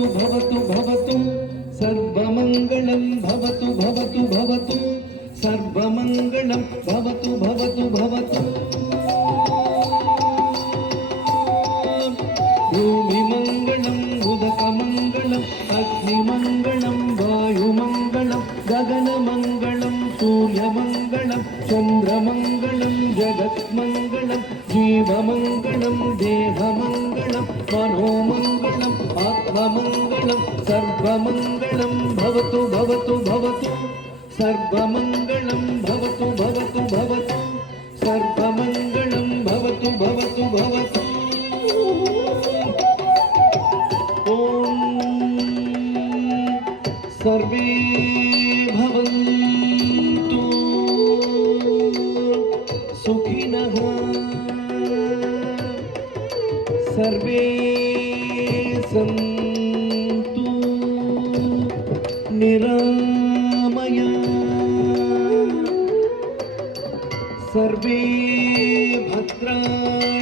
भवतु भवतु सर्वमङ्गलं भवतु भवतु भवतु सर्वमङ्गलं भवतु भवतु भवतु भूमिमङ्गलं उदकमङ्गलं अग्निमङ्गलं वायुमङ्गलं गगनमङ्गलं सूर्यमङ्गलं चन्द्रमङ्गलं जगत्मङ्गलं जीवमङ्गलं देहमङ्गलं मनोमङ्गलं आत्ममङ्गलं सर्वमङ्गलं भवतु भवतु भवतु सर्वमङ्गलं भवतु भवतु भवतु सर्वमङ्गलं भवतु भवतु भवतु ॐ सर्वे भवन्तु सुखिनः सर्वे सन्तु निरामया सर्वे भद्राणि